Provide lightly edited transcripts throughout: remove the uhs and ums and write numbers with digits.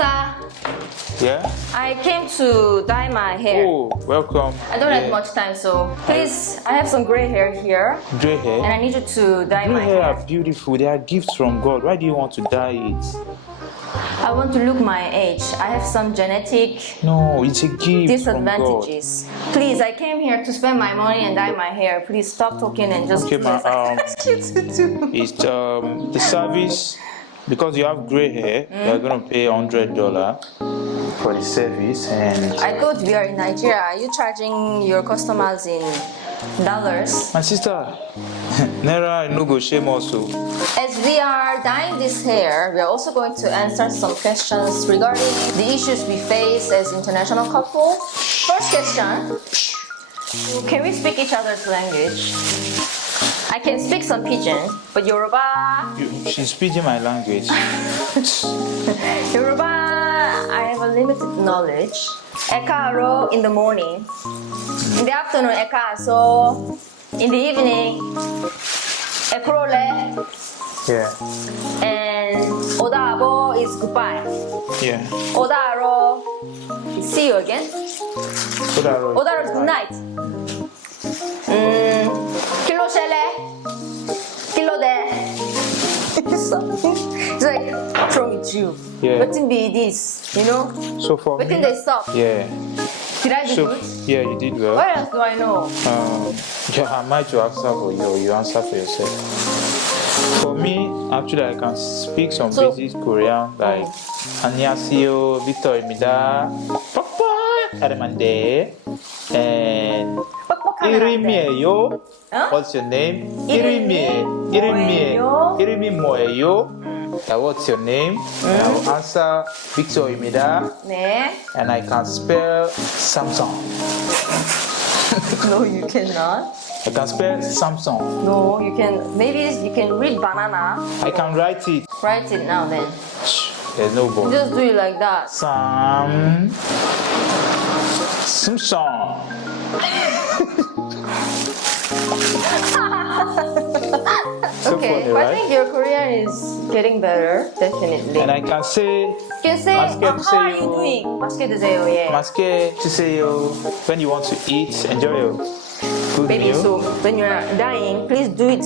Sir, Yeah? I came to dye my hair. Oh, welcome. I don't Yeah. have much time, so please, I have some gray hair here, Gray hair? and I need you to dye Gray my hair hair. are beautiful. They are gifts from God. Why do you want to dye it? I want to look my age. I have some genetic No, it's a gift from God. disadvantages. Please, I came here to spend my money and dye my hair. Please stop talking and just Okay, do ma, as I ask you to do. It's the service, because you have gray hair, you're going to pay $100 for the service. And I thought we are in Nigeria. Are you charging your customers in dollars? my sister, Naira no go shame also. As we are dyeing this hair, we are also going to answer some questions regarding the issues we face as international couple. First question, can we speak each other's language? I can speak some Pidgin, but Yoruba, She's speaking my language. Yoruba, I have a limited knowledge. Ekaro in the morning, in the afternoon ekaso, in the evening ekrole, Yeah, and Odaabo is goodbye. yeah. Odaro is see you again. Odaro is good night. Kilo shele, kilo de. It's like, what's wrong with you? Yeah. What thing be this? You know? So for What thing me, they stop? yeah. Did I do So good? yeah, you did well. What else do I know? Yeah, I might to answer for you. You answer for yourself. For me, actually, I can speak some So- basic Korean like 안녕하세요, Victor Imida, Papa, Aramande, and 이름이에요. Huh? What's your name? 이름이 뭐예요? 이름이 뭐예요? What's your name? And I will answer Victor Imida, 네. and I can spell Samsung. No, you cannot. I can spell Samsung. No, you can. Maybe you can read banana. I can write it. Write it now then. There's no ball. Just do it like that. Samsung. So Okay, funny, but I right? think your Korean is getting better, definitely. And I can say You can say, 맛있게 how are 드세요. you doing? 맛있게 드세요, yeah. 맛있게 드세요. When you want to eat, enjoy your good Baby, meal. so when you're dying, please do it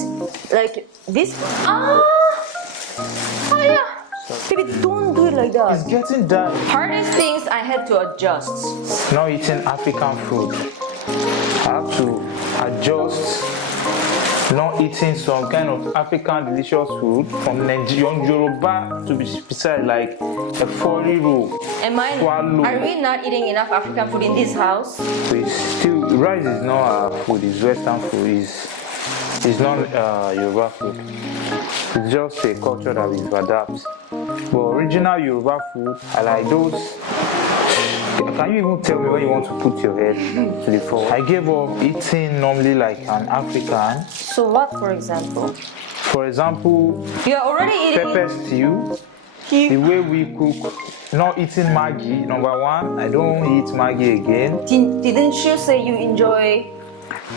like this. Ah! Oh yeah. Baby, don't do it like It's that. getting done. Hardest things I had to adjust. Not eating African food. I have to adjust. Not eating some kind of African delicious food from Nigerian Yoruba to be precise, like a 40 roll. Am I? Swallow. Are we not eating enough African food in this house? It's still, rice is not our food, it's Western food, it's not Yoruba food. It's just a culture that we've adapted. But original Yoruba food, I like those. Can you even tell me where you want to put your head to the floor? I gave up eating normally like an African. So what, for example? For example, You are already eating. pepper stew. The way we cook, not eating Maggi. Number one, I don't eat Maggi again. Didn't you say you enjoy?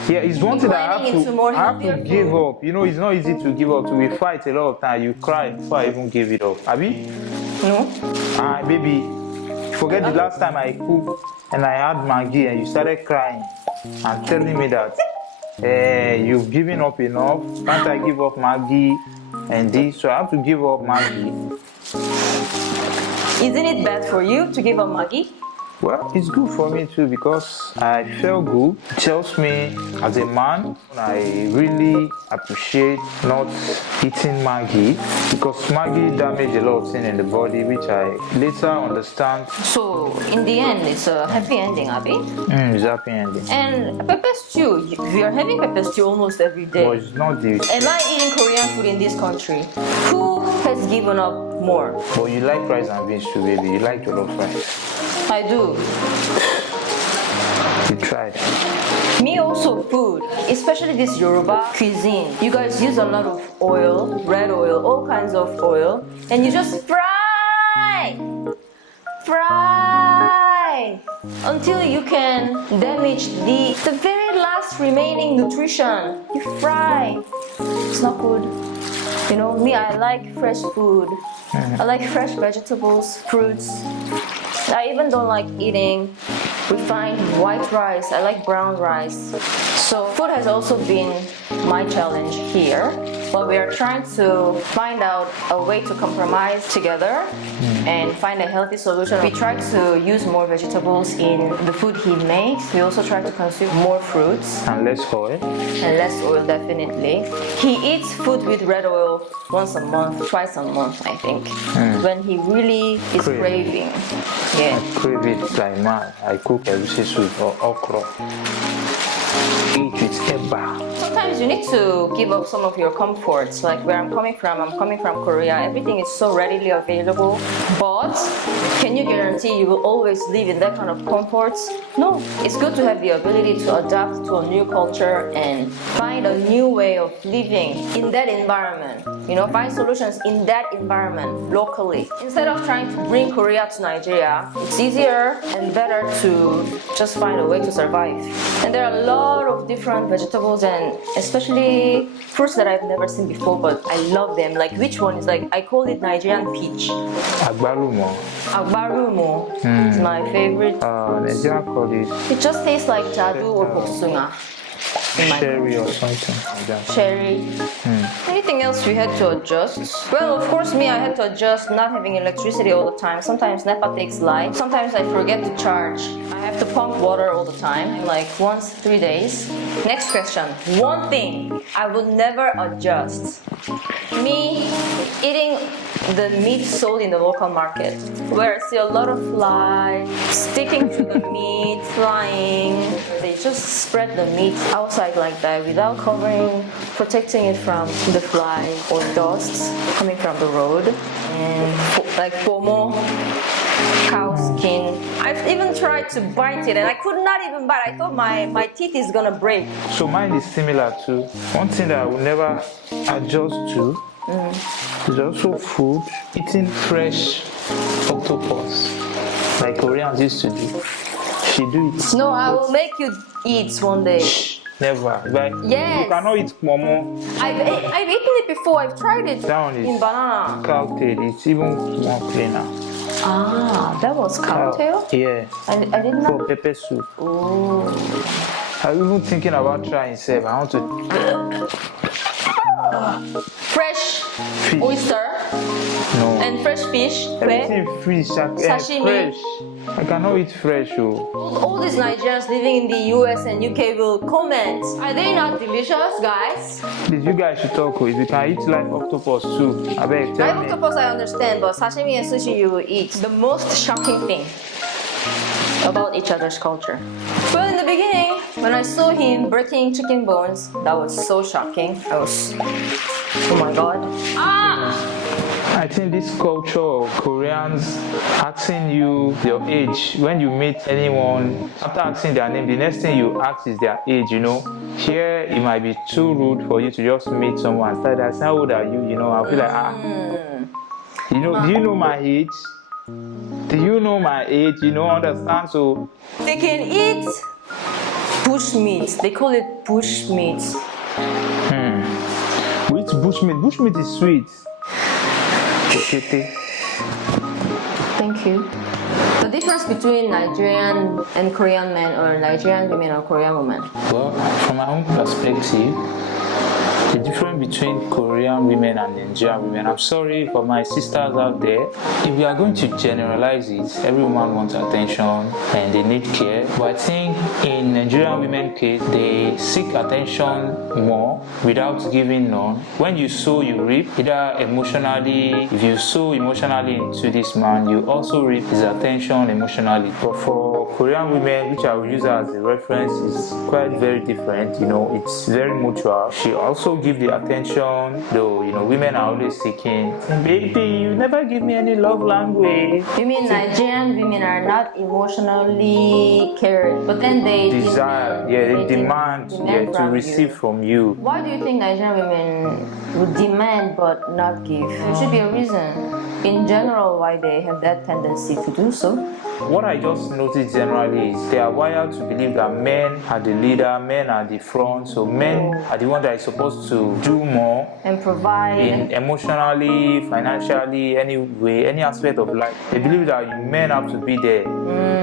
Yeah, it's one thing that I Inclining into more have to healthier give food. up. You know, it's not easy to give up. We fight a lot of time. You cry before I even give it up. Abi? No. Baby, forget the last time I cooked and I had Maggi and you started crying and telling me that you've given up enough. Can't I give up Maggi and this? So I have to give up Maggi. Isn't it bad for you to give up Maggi? Well, it's good for me too because I feel good. It tells me as a man, I really appreciate not eating Maggi because Maggi damage a lot of things in the body, which I later understand. So in the end, it's a happy ending, Abi. It's happy ending. And pepper stew. We are having pepper stew almost every day. But it's not the. Am I eating Korean food in this country? Who has given up more? But you like rice and beans too, baby. You like jollof rice. I do. You tried. Me also food, especially this Yoruba cuisine. You guys use a lot of oil, red oil, all kinds of oil, and you just fry until you can damage the very last remaining nutrition. You fry. It's not good. You know, me, I like fresh food. I like fresh vegetables, fruits. I even don't like eating refined white rice. I like brown rice. So food has also been my challenge here. But we are trying to find out a way to compromise together and find a healthy solution. We try to use more vegetables in the food he makes. We also try to consume more fruits. And less oil. And less oil, definitely. He eats food with red oil once a month, twice a month, I think. When he really is craving. Yeah. I crave it like mad. I cook egusi soup or okra. Eat with eba. Sometimes you need to give up some of your comforts. Like where I'm coming from Korea. Everything is so readily available. But can you guarantee you will always live in that kind of comforts? No. It's good to have the ability to adapt to a new culture and find a new way of living in that environment. You know, find solutions in that environment locally. Instead of trying to bring Korea to Nigeria, it's easier and better to just find a way to survive. And there are a lot of different vegetables and especially fruits that I've never seen before, but I love them. Like which one is like, I call it Nigerian peach. Agbalumo. Agbarumo is my favorite. Nigerian call it It just tastes like jadu or boksunga. cherry or something like that. Cherry. Anything else we had to adjust? Well, of course, me, I had to adjust not having electricity all the time. Sometimes NEPA takes light. Sometimes I forget to charge. I have to pump water all the time, like once 3 days. Next question. One thing I would never adjust. Me eating the meat sold in the local market, where I see a lot of flies sticking to the meat, flying. They just spread the meat outside like that without covering, protecting it from the flies or dust coming from the road. And like pomo, cow skin. I've even tried to bite it and I could not even bite. I thought my teeth is gonna break. So mine is similar too. One thing that I will never adjust to is also food. Eating fresh octopus, like Koreans used to do. She do it. No, I will make you eat one day. Never. Like, Yes. you cannot eat momo. I've eaten it before. I've tried it That one is in banana. cow tail. It's even more cleaner. Ah, that was cowtail? Yeah. I didn't know. For pepper soup. Ooh. I'm even thinking about trying itself. I want to. Fresh Fish. oyster No. and fresh fish. Everything fish, Sashimi. fresh. I cannot eat fresh. Oh. All these Nigerians living in the US and UK will comment. Are they not delicious, guys? You guys should talk. If you can eat live octopus too, I beg tell Live me. octopus I understand, but sashimi and sushi you will eat. The most shocking thing about each other's culture. Well, in the beginning, when I saw him breaking chicken bones, that was so shocking. I was, oh my god. Ah! I think this culture of Koreans asking you your age when you meet anyone, after asking their name, the next thing you ask is their age, you know. Here, it might be too rude for you to just meet someone and start asking, how old are you? You know, I'll feel like, you know, do you know my age? Do you know my age? You know, understand? So, They can eat bush meat. They call it bush meat. which bushmeat? Bushmeat is sweet. Thank you. The difference between Nigerian and Korean men or Nigerian women or Korean women. Well, from my own perspective, the difference between Korean women and Nigerian women, I'm sorry for my sisters out there. If we are going to generalize it, every woman wants attention and they need care. But I think in Nigerian women's case, they seek attention more without giving none. When you sow, you reap. Either emotionally, if you sow emotionally into this man, you also reap his attention emotionally. But for Korean women, which I will use as a reference, is quite very different. You know, it's very mutual. She also give the attention, though, you know, women are always seeking, baby, you never give me any love language. You mean Nigerian women are not emotionally caring, but then they Desire, they demand to from receive you. from you. Why do you think Nigerian women would demand but not give? There should be a reason. in general why they have that tendency to do so. What I just noticed generally is they are wired to believe that men are the leader, men are the front, so men are the one that is supposed to do more And provide. in emotionally, financially, any way, any aspect of life. They believe that men have to be there.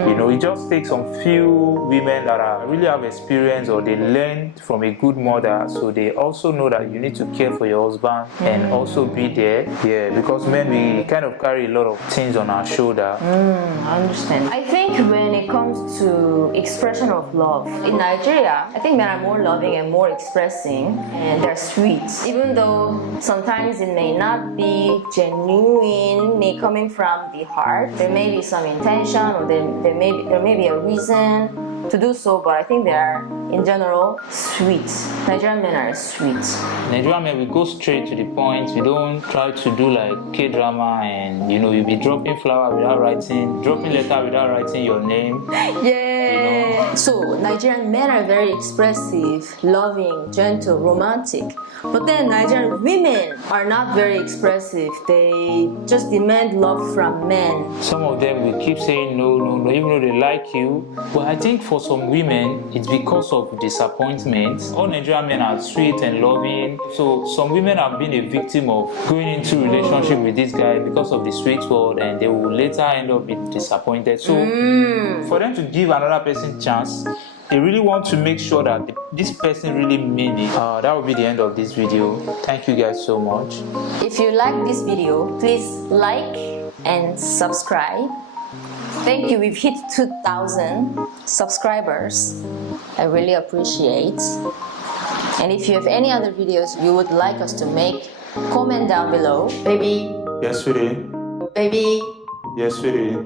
You know, it just takes some few women that are really have experience or they learned from a good mother, so they also know that you need to care for your husband and also be there. Yeah, because men, we kind of carry a lot of things on our shoulder. I understand. I think when it comes to expression of love in Nigeria, I think men are more loving and more expressing, and they're sweet. Even though sometimes it may not be genuine, may coming from the heart. There may be some intention, or there may be a reason to do so, but I think they are in general sweet. Nigerian men are sweet. Nigerian men, we go straight to the point. We don't try to do like K-drama and you'll be dropping flower without writing, dropping letter without writing your name. Yeah. So Nigerian men are very expressive, loving, gentle, romantic. But then Nigerian women are not very expressive. They just demand love from men. Some of them will keep saying no, even though they like you. But I think for some women, it's because of disappointment. All Nigerian men are sweet and loving. So some women have been a victim of going into relationship with this guy because of the sweet word, and they will later end up being disappointed. So for them to give another person chance, they really want to make sure that this person really means it. That will be the end of this video. Thank you guys so much. If you like this video, please like and subscribe. Thank you. We've hit 2,000 subscribers. I really appreciate. And if you have any other videos you would like us to make, comment down below. Baby. Yes, sweetie. Baby. Yes, sweetie.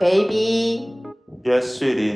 Baby. Yes, sweetie.